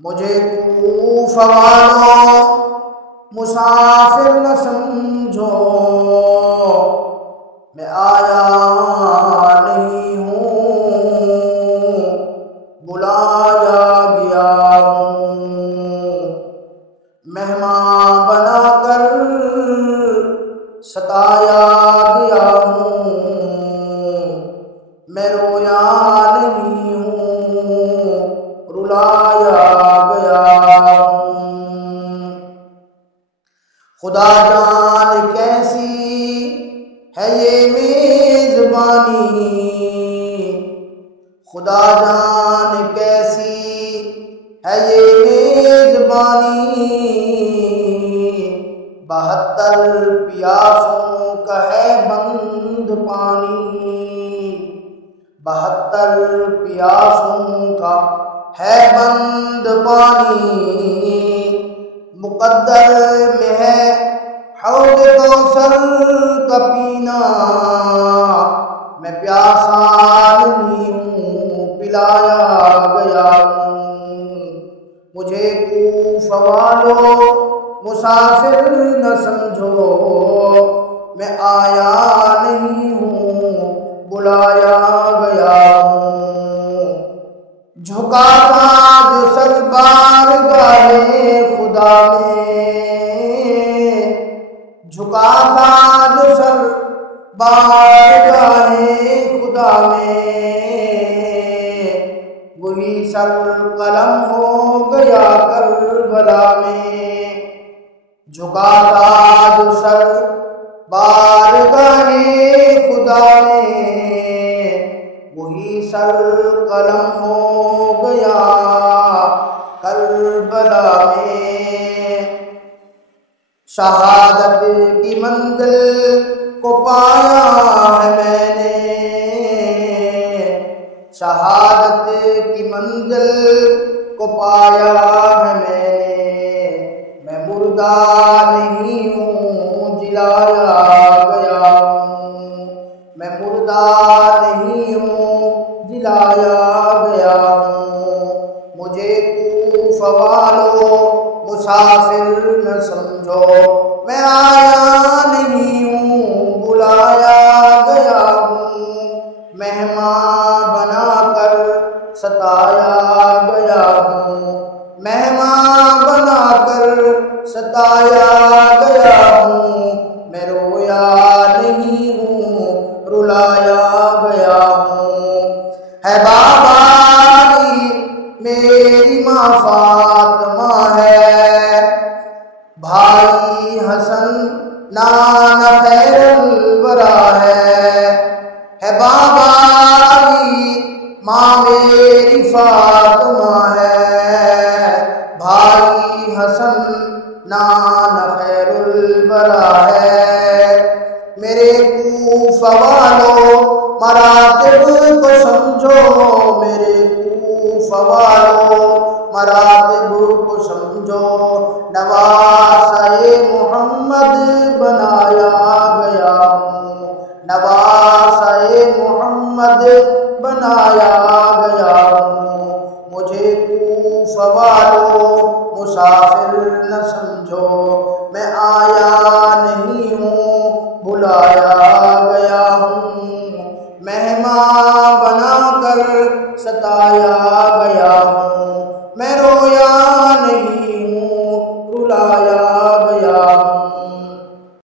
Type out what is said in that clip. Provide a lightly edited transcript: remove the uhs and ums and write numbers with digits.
مجھے کوفہ والوں مسافر نہ سمجھو، میں آیا نہیں ہوں بلایا گیا ہوں، مہمان بنا کر ستایا گیا ہوں، میں رویا نہیں ہوں رلایا گیا ہوں۔ خدا جان کیسی ہے یہ میزبانی، خدا جان کیسی ہے یہ میزبانی، 72 پیاسوں کا ہے بند پانی، 72 پیاسوں کا ہے بند پانی، مقدر میں ہے حوض کوثر کا پینا، میں پیاسا نہیں ہوں پلایا گیا ہوں۔ مجھے کوفہ والوں مسافر نہ سمجھو، میں آیا نہیں ہوں بلایا گیا ہوں۔ جھکا تھا جو سر بارگاہ خدا میں، جھکا تھا جو سر بارگاہ خدا میں، وہی سر قلم ہو گیا کربلا میں، جھکا تھا جو سر بارگاہ خدا میں، وہی سر قلم ہو گیا کربلا میں۔ شہادت کی منزل کو پایا ہے میں نے، شہادت کی منزل کو پایا ہے میں مردہ نہیں ہوں جلایا گیا ہوں، میں مردہ نہیں ہوں جلایا گیا ہوں۔ مجھے کوفہ والوں مسافر نہ سمجھو، میں آیا نہیں ہوں بلایا گیا ہوں، مہمان بنا کر ستایا گیا ہوں، مہمان بنا کر ستایا گیا ہوں، میں رویا نہیں ہوں رلایا گیا ہوں۔ ہے بابا علی میری ماں فاطمہ ہے، بھائی حسن نانا خیر الورا ہے بابا علی ماں میری فاطمہ ہے، بھائی حسن نانا خیر الورا ہے۔ میرے کوفہ والوں مراتب کو سمجھو، میرے کوفہ والوں مراتب کو سمجھو، نواسۂ محمد بنایا گیا ہوں، نواسۂ محمد بنایا گیا ہوں۔ مجھے کوفہ والوں مسافر نہ سمجھو، میں آیا نہیں ہوں بلایا